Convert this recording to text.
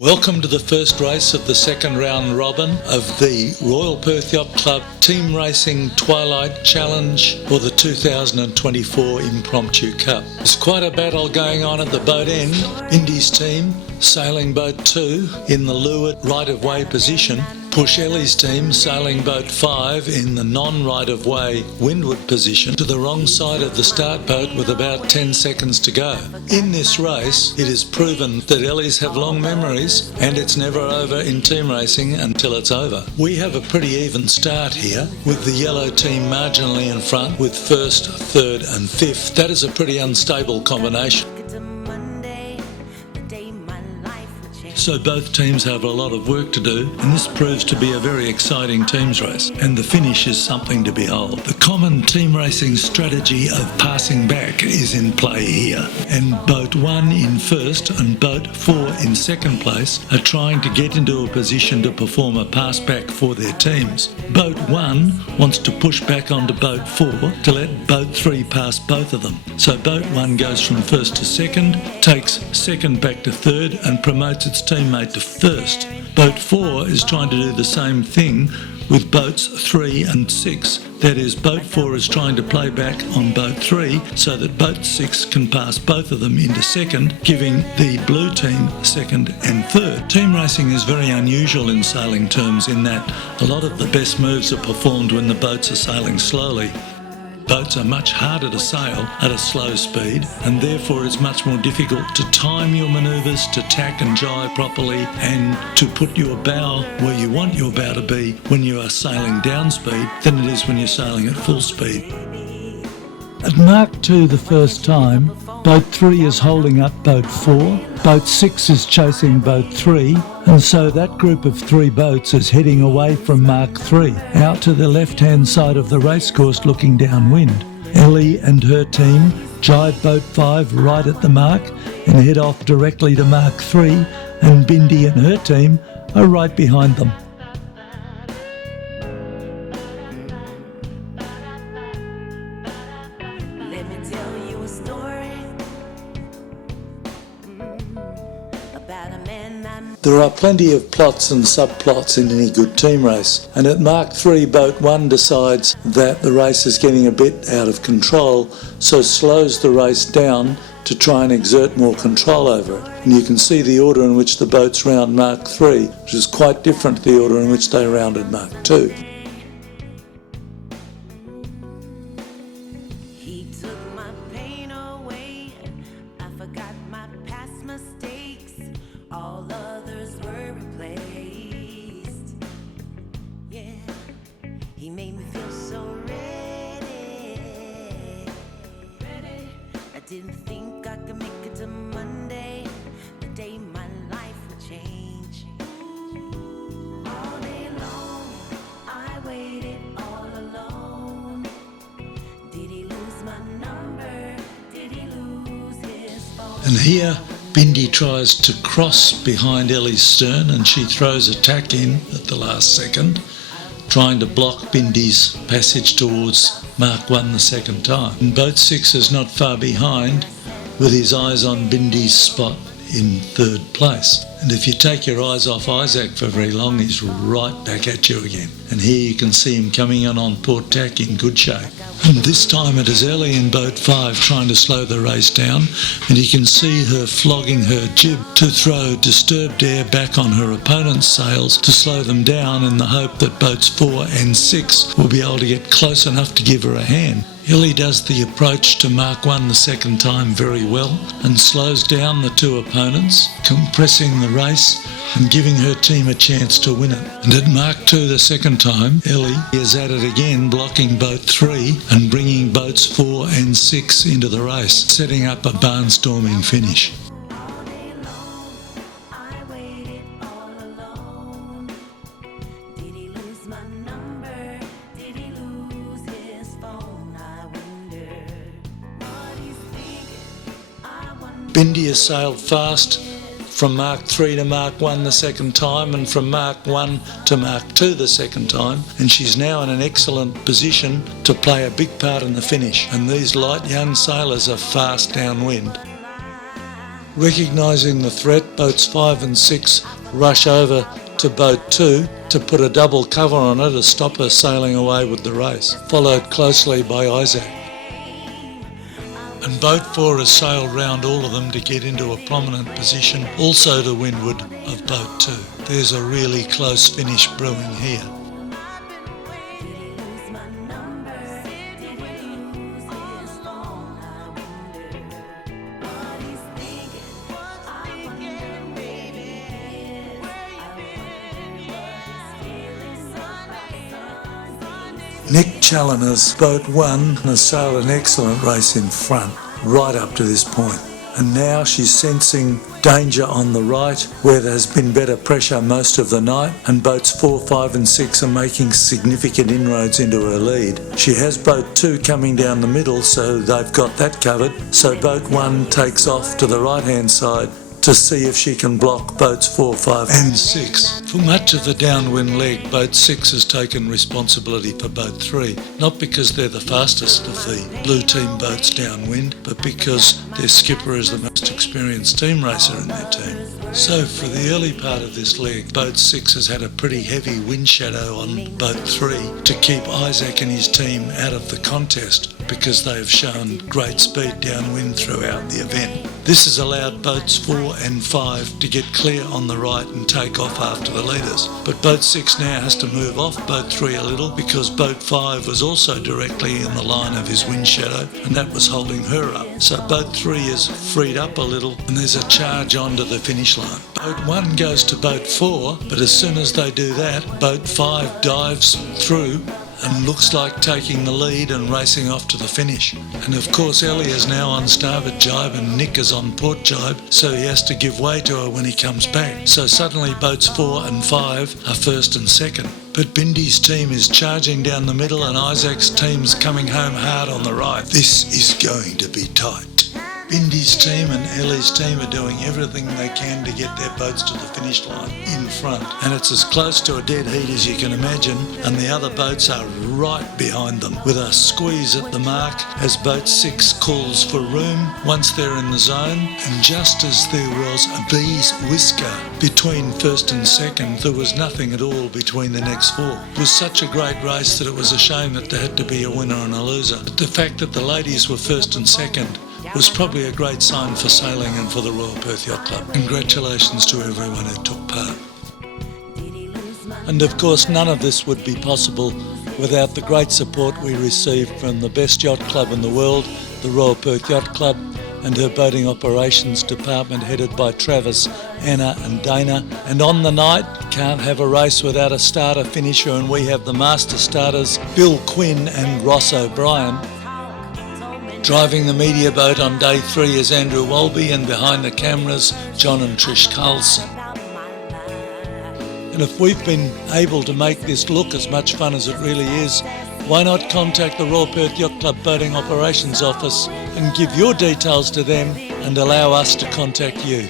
Welcome to the first race of the second round robin of the Royal Perth Yacht Club Team Racing Twilight Challenge for the 2024 Impromptu Cup. There's quite a battle going on at the boat end. Indy's team, Sailing Boat 2, in the leeward right-of-way position. Push Ellie's team, Sailing Boat 5, in the non-right-of-way windward position to the wrong side of the start boat with about 10 seconds to go. In this race, it is proven that Ellies have long memories and it's never over in team racing until it's over. We have a pretty even start here with the yellow team marginally in front with first, third and fifth. That is a pretty unstable combination. So both teams have a lot of work to do, and this proves to be a very exciting teams race, and the finish is something to behold. The common team racing strategy of passing back is in play here, and Boat 1 in first and Boat 4 in second place are trying to get into a position to perform a pass back for their teams. Boat 1 wants to push back onto Boat 4 to let Boat 3 pass both of them. So Boat 1 goes from first to second, takes second back to third and promotes its teammate to first. Boat 4 is trying to do the same thing with boats 3 and 6. That is, Boat 4 is trying to play back on Boat 3 so that Boat 6 can pass both of them into second, giving the blue team second and third. Team racing is very unusual in sailing terms in that a lot of the best moves are performed when the boats are sailing slowly. Boats are much harder to sail at a slow speed, and therefore it's much more difficult to time your manoeuvres, to tack and jibe properly, and to put your bow where you want your bow to be when you are sailing down speed than it is when you're sailing at full speed. At Mark 2 the first time, Boat 3 is holding up Boat 4, Boat 6 is chasing Boat 3, and so that group of 3 boats is heading away from Mark 3, out to the left-hand side of the racecourse looking downwind. Ellie and her team jibe Boat 5 right at the mark and head off directly to Mark 3, and Bindi and her team are right behind them. There are plenty of plots and subplots in any good team race, and at Mark 3 Boat 1 decides that the race is getting a bit out of control, so slows the race down to try and exert more control over it. And you can see the order in which the boats round Mark 3, which is quite different to the order in which they rounded Mark 2. He made me feel so ready. I didn't think I could make it to Monday, the day my life would change. All day long, I waited all alone. Did he lose my number? Did he lose his phone? And here Bindi tries to cross behind Ellie's stern, and she throws a tack in at the last second, trying to block Bindi's passage towards Mark 1 the second time. And Boat 6 is not far behind, with his eyes on Bindi's spot in third place. And if you take your eyes off Isaac for very long, he's right back at you again. And here you can see him coming in on port tack in good shape. And this time it is Ellie in Boat 5 trying to slow the race down, and you can see her flogging her jib to throw disturbed air back on her opponent's sails to slow them down in the hope that Boats 4 and 6 will be able to get close enough to give her a hand. Ellie does the approach to Mark 1 the second time very well and slows down the 2 opponents, compressing the race and giving her team a chance to win it. And at Mark 2 the second time, Ellie is at it again, blocking Boat 3 and bringing Boats 4 and 6 into the race, setting up a barnstorming finish. Bindi has sailed fast from Mark 3 to Mark 1 the second time, and from Mark 1 to Mark 2 the second time, and she's now in an excellent position to play a big part in the finish, and these light young sailors are fast downwind. Recognising the threat, boats 5 and 6 rush over to boat 2 to put a double cover on her to stop her sailing away with the race, followed closely by Isaac. And boat 4 has sailed round all of them to get into a prominent position, also to windward of boat 2. There's a really close finish brewing here. Nick Challoner's boat 1 has sailed an excellent race in front right up to this point, and now she's sensing danger on the right where there has been better pressure most of the night, and boats 4, 5 and 6 are making significant inroads into her lead. She has boat 2 coming down the middle, so they've got that covered, so boat 1 takes off to the right hand side to see if she can block boats 4, 5 and 6. For much of the downwind leg, boat 6 has taken responsibility for boat 3, not because they're the fastest of the blue team boats downwind, but because their skipper is the most experienced team racer in their team. So for the early part of this leg, boat 6 has had a pretty heavy wind shadow on boat 3 to keep Isaac and his team out of the contest, because they have shown great speed downwind throughout the event. This has allowed boats 4 and 5 to get clear on the right and take off after the leaders. But boat 6 now has to move off boat 3 a little, because boat 5 was also directly in the line of his wind shadow, and that was holding her up. So boat 3 is freed up a little, and there's a charge onto the finish line. Boat 1 goes to boat 4, but as soon as they do that, boat 5 dives through and looks like taking the lead and racing off to the finish. And of course Ellie is now on starboard jibe and Nick is on port jibe, so he has to give way to her when he comes back. So suddenly boats 4 and 5 are first and second. But Bindi's team is charging down the middle and Isaac's team's coming home hard on the right. This is going to be tight. Bindi's team and Ellie's team are doing everything they can to get their boats to the finish line in front, and it's as close to a dead heat as you can imagine, and the other boats are right behind them with a squeeze at the mark as boat 6 calls for room once they're in the zone. And just as there was a bee's whisker between first and second, there was nothing at all between the next 4. It was such a great race that it was a shame that there had to be a winner and a loser. But the fact that the ladies were first and second was probably a great sign for sailing and for the Royal Perth Yacht Club. Congratulations to everyone who took part. And of course none of this would be possible without the great support we received from the best yacht club in the world, the Royal Perth Yacht Club, and her boating operations department headed by Travis, Anna and Dana. And on the night, can't have a race without a starter finisher, and we have the master starters Bill Quinn and Ross O'Brien. Driving the media boat on day 3 is Andrew Walby, and behind the cameras, John and Trish Carlson. And if we've been able to make this look as much fun as it really is, why not contact the Royal Perth Yacht Club Boating Operations Office and give your details to them and allow us to contact you.